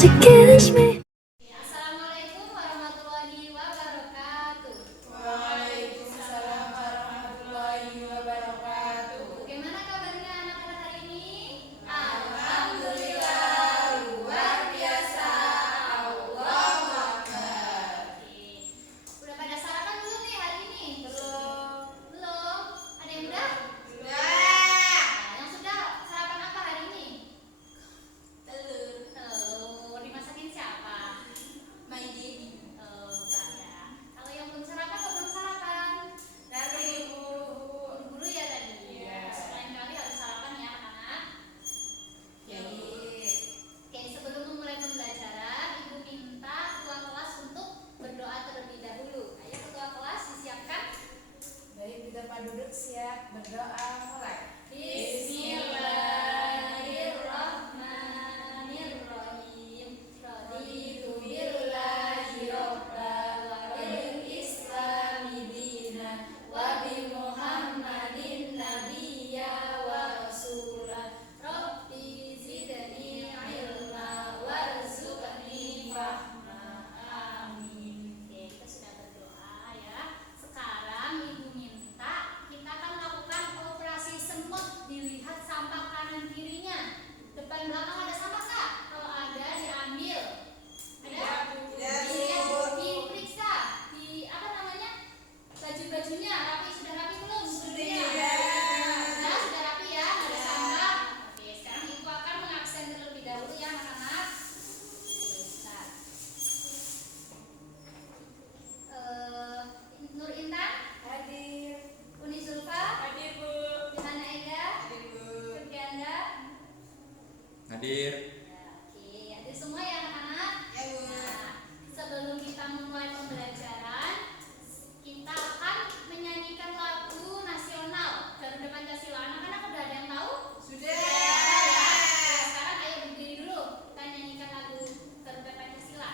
to kiss me. Assalamualaikum warahmatullahi wabarakatuh. Waalaikumsalam warahmatullahi wabarakatuh. Bagaimana kabarnya anak-anak hari ini? Alhamdulillah, luar biasa. Allahu Akbar. Oke. Udah pada sarapan belum nih hari ini? Belum. Ada yang udah? Sudah. Nah, yang sudah sarapan apa hari ini? Telur. Telur. Dimasakin siapa? My baby. Bukan ya. Kalau yang belum sarapan kok belum sarapan? Dari Buru-buru ya tadi. Iya. Lain kali harus sarapan ya anak-anak. Jadi, Oke, sebelum memulai pembelajaran, Ibu minta ketua kelas untuk berdoa terlebih dahulu. Ayo ketua kelas disiapkan. baik kita pada duduk siap berdoa mulai. Bismillahirrahmanirrahim. Raditu billahi robban wa bil islami dinan wa bi Muhammadin nabiyya wa rasulan. Rabbi zidni ilma warzuqni fahma. Amin. Oke, kita sudah berdoa ya. Sekarang Ibu minta kita akan lakukan operasi semut. Dilihat sampah kanan kirinya. Depan belakang ada sampah kak? Kalau ada diambil. Ada? Tidak, Bu. Dilihat, diperiksa. Di apa namanya? Baju-bajunya rapi, sudah rapi belum? Sudah rapi ya, nggak ada sampah. Oke, sekarang Ibu akan mengabsen terlebih dahulu ya anak-anak. Oke, bentar. Nur Intan, Hadir. Uni Zulfa, Hadir, Bu. Johanna Ega, Hadir, Bu. Firdianda. Hadir. Ya, oke, ada semua ya anak-anak. Ya, Bu. Nah, sebelum kita memulai pembelajaran, kita akan menyanyikan lagu nasional Garuda Pancasila. Anak-anak udah ada yang tahu? Sudah. Ya. Sekarang ayo berdiri dulu. Kita nyanyikan lagu Garuda Pancasila.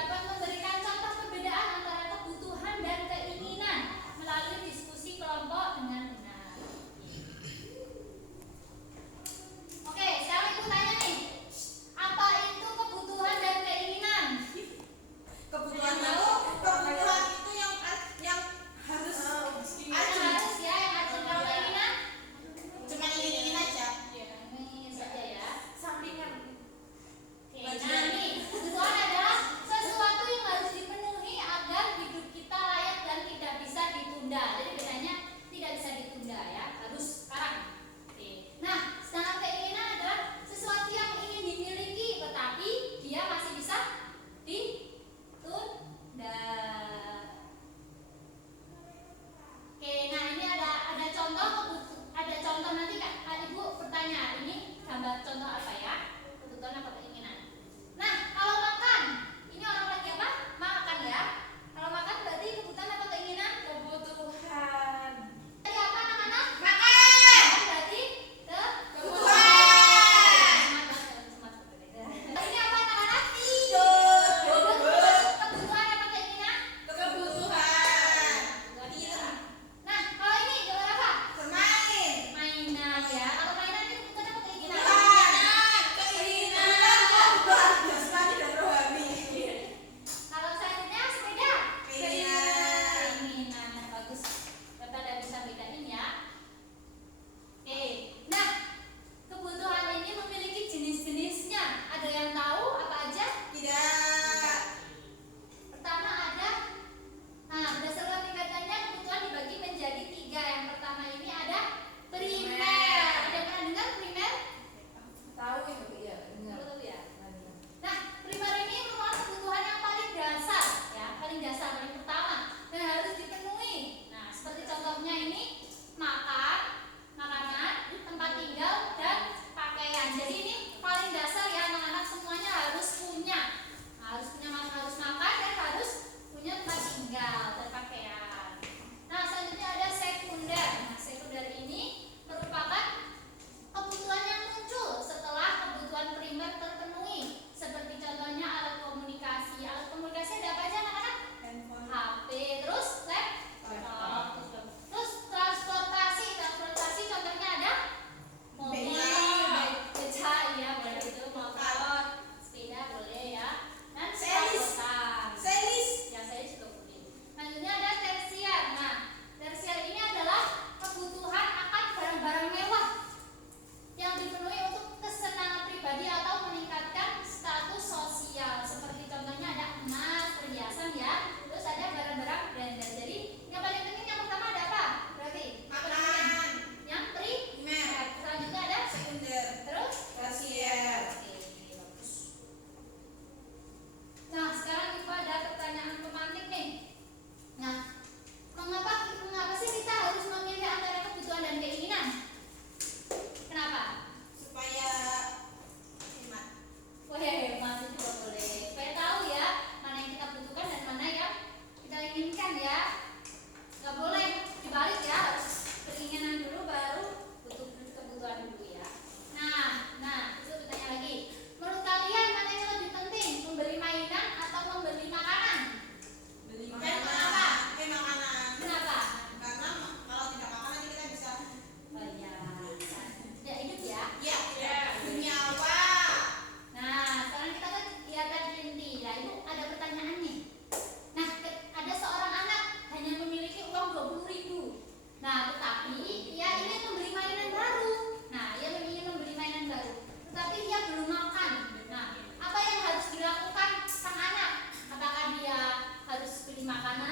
dapat memberikan contoh perbedaan antara kebutuhan dan keinginan melalui diskusi kelompok dengan benar. Oke, sekarang ibu tanya nih, apa itu kebutuhan dan keinginan? Kebutuhan itu yang harus Harus ya, yang harus. Kalau keinginan cuma ingin aja. ingin saja ya. Sampingan. Oke, nah nih, kebutuhan adalah sesuatu yang harus dipenuhi agar hidup kita layak dan tidak bisa ditunda. Jadi bedanya tidak bisa ditunda ya, harus sekarang. Oke. Nah, sedangkan keinginan adalah sesuatu yang ingin dimiliki tetapi dia masih bisa ditunda. Oke, nah ini ada contoh nanti Kak Ibu bertanya, ini gambar contoh apa ya? Kebutuhan apa keinginan? Nah, kalau makan, ini orang lagi apa? Makan ya. Kalau makan berarti kebutuhan apa keinginan? Kebutuhan. Tadi apa anak-anak? Makan. Makan berarti Kebutuhan. Ini apa anak-anak? Tidur. Kebutuhan apa keinginan? Kebutuhan. Nah, kalau ini gambar apa? Bermain. Mainan ya. Kalau mainan ini kebutuhan apa keinginan? Keinginan. Bagus sekali dan rohani. Kalau selanjutnya sepeda. Keinginan. Keinginan. Bagus. Bapak udah bisa bedain ya. Oke. Nah, kebutuhan ini memiliki jenis-jenisnya. Ada yang tahu apa aja? Tidak. Pertama ada, nah berdasarkan tingkatannya kebutuhan dibagi menjadi 3. Yang pertama ini ada primer. Ada yang pernah dengar primer? Tahu ibu ya, dengar. Tahu ya. Nah, primer ini merupakan kebutuhan yang paling dasar, ya, paling dasar, paling pertama dan harus dipenuhi. Nah, seperti contohnya ini makan, makanan, tempat tinggal dan pakaian. Jadi ini paling dasar ya anak-anak, semuanya harus punya. Harus makan dan harus punya tempat tinggal dan pakaian. Nah, selanjutnya ada sekunder. Nah, sekunder ini merupakan kebutuhan yang muncul setelah kebutuhan primer terpenuhi. Seperti contohnya alat komunikasi. Alat komunikasi ada apa aja anak-anak? Handphone. HP, terus laptop, terus transportasi contohnya ada mobil, beca ya boleh itu, motor, sepeda boleh ya, dan Selis. perabotan. Selis. Ya, saya juga boleh. Selanjutnya ada tersier. Nah, tersier ini adalah kebutuhan akan barang-barang mewah yang dipenuhi untuk kesenangan pribadi atau meningkatkan status sosial. Seperti contohnya ada emas, perhiasan ya. Terus ada barang-barang branded. Jadi yang paling penting yang pertama ada apa? Berarti Makan. yang primer. Selanjutnya ada Sekunder. terus Tersier. Oke, bagus. Nah, sekarang Ibu ada pertanyaan pemantik nih. Nah, mengapa sih kita harus memilih antara kebutuhan dan keinginan? Kenapa? Supaya hemat. Wah, hemat itu juga boleh. Supaya tahu ya mana yang kita butuhkan dan mana yang kita inginkan ya. Gak boleh dibalik ya, harus keinginan dulu baru kebutuhan dulu ya. Nah, itu bertanya lagi. Menurut kalian mana yang lebih penting, membeli mainan atau membeli makanan? Beli Kenapa? makanan. Kenapa? Karena kalau tidak makan nanti kita bisa Oh iya, tidak hidup ya. ya bernyawa. Nah, sekarang kita kan kegiatan inti. Nah, Ibu ada pertanyaan nih. Nah, ada seorang anak hanya memiliki uang 20.000. Nah, tetapi ia ingin membeli mainan baru. Nah, ia ingin membeli mainan baru, tetapi ia belum makan. Nah, apa yang harus dilakukan sang anak? Apakah dia harus beli makanan